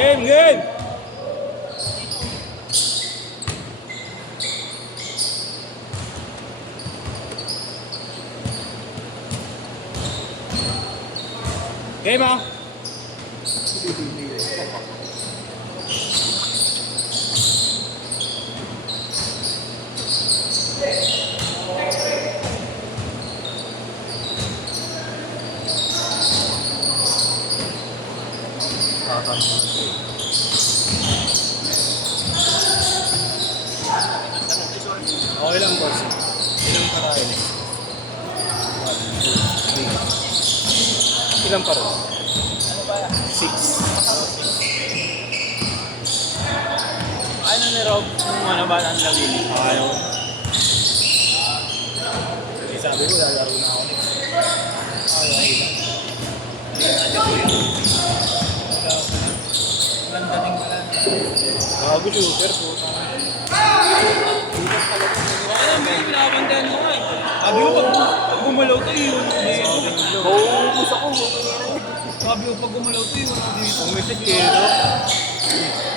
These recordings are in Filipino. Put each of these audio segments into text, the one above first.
Game, game! Game ah! Okay lang, boss. Ilang parahin? 1, 2, 3. Ilang pa rin? Ano ba? 6. Ano ni Rob? Yung ano ba ang nabili? Ayaw. Eh, sabi ko, lalaro na ako. Okay lang. Walang dating pala. Bago super po. Ano ba yung pinabantayan mo nga eh? Sabi ko pag gumalaw to yun. Gusto ko. Sabi ko pag gumalaw to yun. Kung may tikero.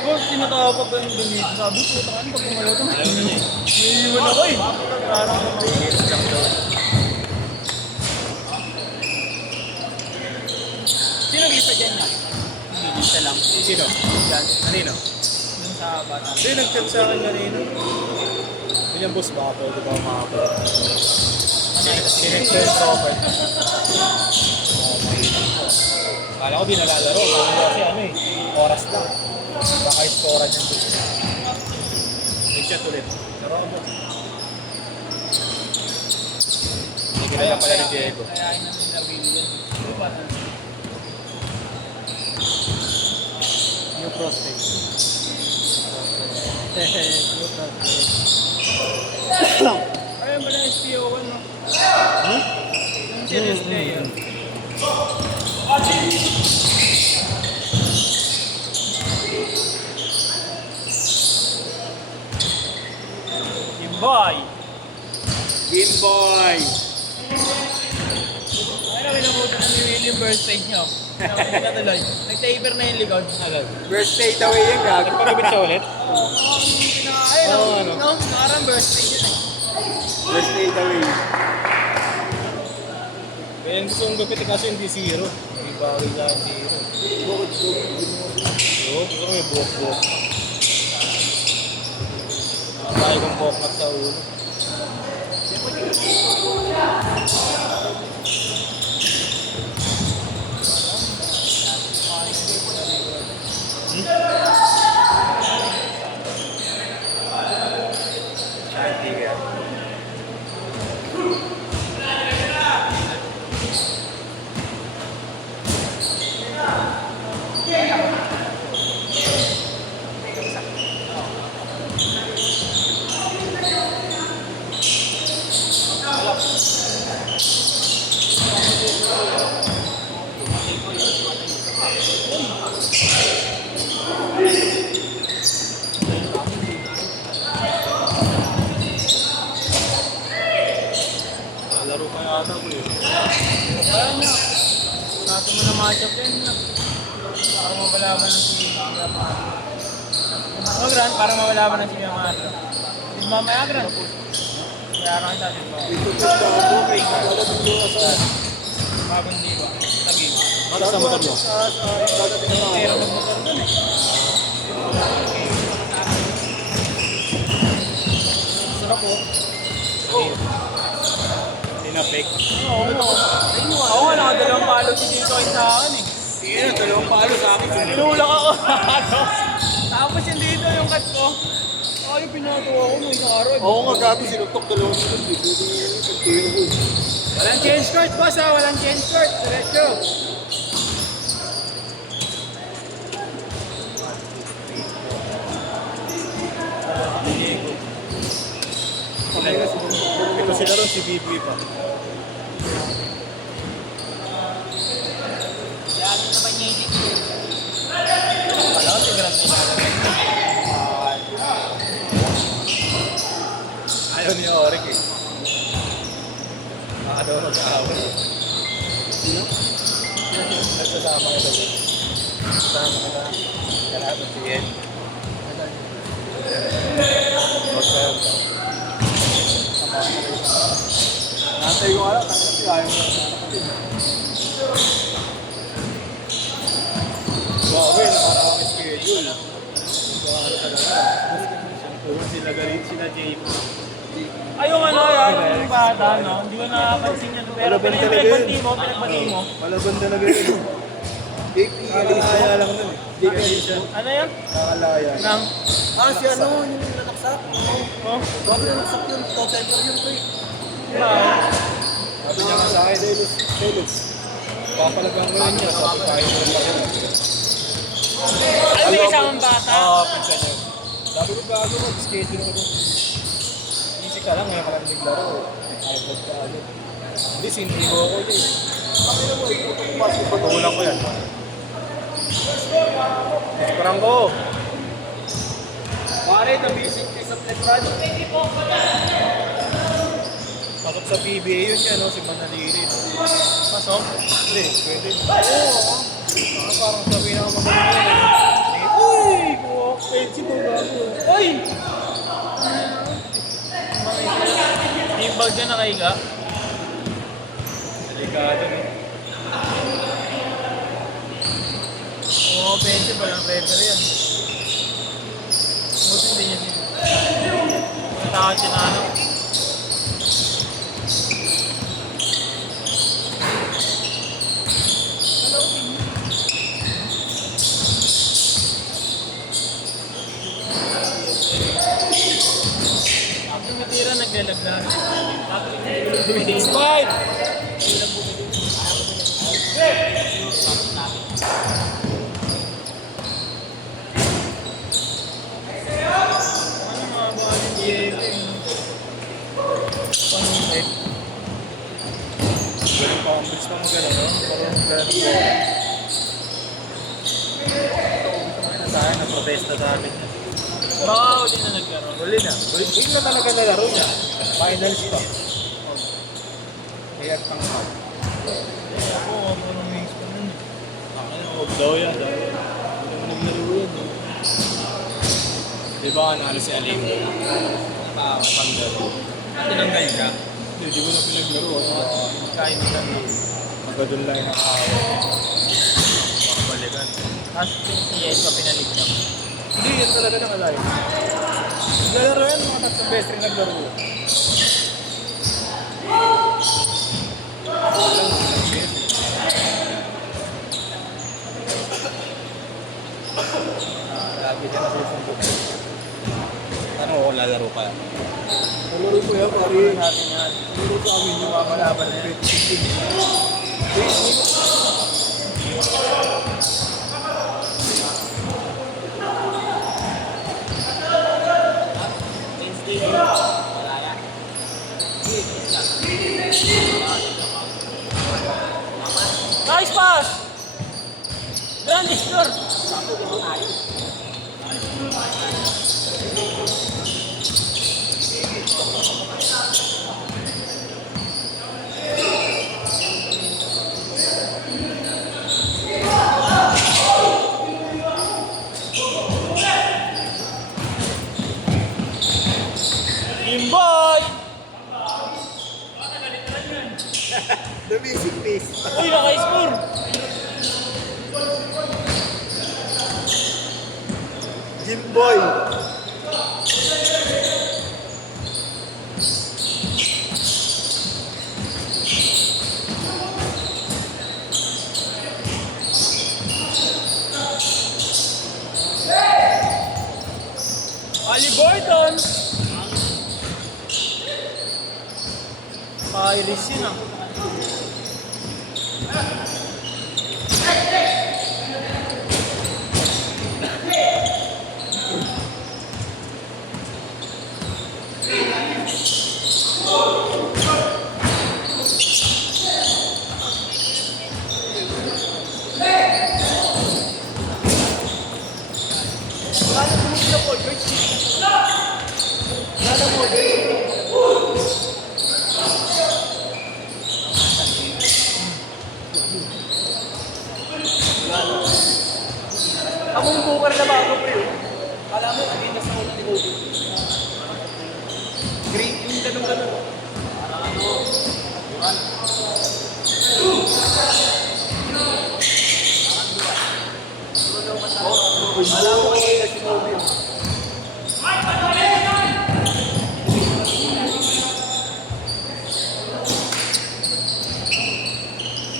Kung tinatawag pa yung ganito, sabi ko, takaan pag gumalaw to. May iwan ako eh. Parang sino glipa dyan niya? Isa lang. Sino? Dyan. Kanino? Dun sa bata. Sino nag-chat sa akin kanino? Yun yung boss, baka pwede ba makapag. Sinext ko yung Robert. Kala ko di nalalaro. Kasi ano eh, oras lang. Baka iskoran yung boss. Nag-chat ulit. Laro ako. Hindi kinala pala ni Diego. Kaya yun ang nabili yan. Ano ba? New prospect. New prospect. Ayun ba na SPO1 no? Yung serious player. Jimboy! Game Boy! Ano pinabutan na ni William birthday niyo? Hindi na tuloy. Nag-taper na yung likod. Birthday daw yung gag. Nagpagabit siya ulit? Ayun, Oo, ano? no? Nakarang birthday yun eh. Birthday daw Kaya gusto kong gapit kasi hindi zero. Hindi bagay na zero. Gusto ko may buhok-buhok. Nakakaya kong buhok sa ulo. Laro pa yata ko yun. Kaya niya. Nato mo na matchup yan. Para mawalaman ng si Yamaha. Ano Grant? Para mawalaman ng si Yamaha. Di mamaya Grant. Kaya kang sabi ko. Bagong diba. Tagi. Ano sa motor mo? Pero magmotor dun eh. Sarap po. Sinapik. Oo, nga, nakadalawang palo si Dito ay sa akin eh. Sige na, dalawang palo sa akin. Tinulak ako. Tapos yung dito yung cut ko. Ay, pinagawa ko nung isang araw. Oo nga, gabi sinutok dalawang minuto. Walang change court, boss ha. Walang change court. Diretso. Ito sila ron, si Bibi pa. Yan naman niya hindi. Wala ko si Grant na ilalagay. Ayaw ni Oric eh. Baka daw mag-aaway. Sino? Nagsasama ka daw. Sama ka na. Kailangan ng TN. Nantay ko nga lang, tangan na ayaw mo sa kapatid. Grabe, nakakakit schedule. Ano talaga? Sila galit, sila Jay. Ay, yung ano yan, yung bata, no? Hindi ko nakapansin yan. Pero Palaban talaga yun. pinagbati mo. Palaban talaga yun. Kakalaya lang nun eh. Ano yan? Kakalaya. Nang, Si ano, yung nanaksak. oh, Bakit nanaksak yun? Total ko yun, pre. Sabi niya nga sa akin, Delos. Papalagang mo yun niya. Sabi tayo mo lang. ay, may kasamang bata. Oo, pinsan niya. Sabi ko bago mo, schedule ko doon. Easy ka lang, ngayon ka lang naglaro. iPod ka agad. Hindi, sindi ko ako yun. Patulang ko yan. Parang ko. Pare, na-visit kayo sa Fletchard. Pasok sa PBA yun yan, no? Si Manaliri. No? Pasok. Hindi, pwede. Oo. Parang sabi na magaling yan. Uy! Offensive mo bago. Uy! Yung bag dyan nakahiga. Delikado eh. Oo, offensive. Walang referee yan. Buti hindi niya din. Natakot siya na ano. Tumitira, naglalaglag. Spike! Ano mga bago yung Diego eh. Panungit. Galing pa ang bitch pang gano'n, no? Parang gano'n po. Gusto na sa akin, nag-protesta sa amin. Baka uli na nagkaroon. Huli na. Huli na talaga nalaro niya. Finals pa. Kaya tangkap. Oo, parang wings pa nun. Huwag daw yan. Hindi naman naglaro yan. No? Di ba kanalo si Aling? Tanggal. Tinanggal ka. Hindi ko na pinaglaro. Kain mo lang. Magadun lang yung nakahawa. Makabalikan. Tapos si Yes pa pinaligtap. Hindi, yan talaga nakalayo. Naglalaro yan, mga tatlong best rin naglaro. Lagi siya nasusumbok. Ano, lalaro pa yan? Lalaro ko yan, pari. Natin yan. Lalaro sa amin yung mga kalaban na yan. Nice pass! Grand score! Imboy! The basic piece. Uy, naka-score! Jimboy. Ali Burton! Iris yun ah. Ako yung bukar na bago ko yun. Kala mo, Adidas na una ni Kobe. Green, yung ganun-ganun. Alam mo, Adidas si Kobe yun.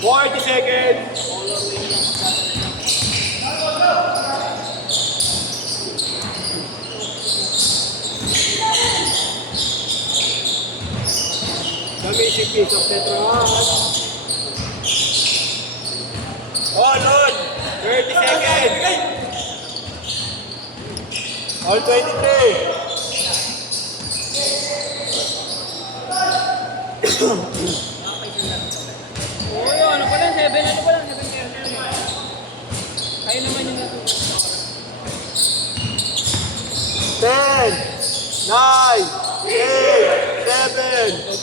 40 seconds. The basic piece of Tetrahan. On. 30 seconds. All 23. Oo, yun. Ano pa lang? 7 Ayun naman yung natuto. 10, 9, 8, 7,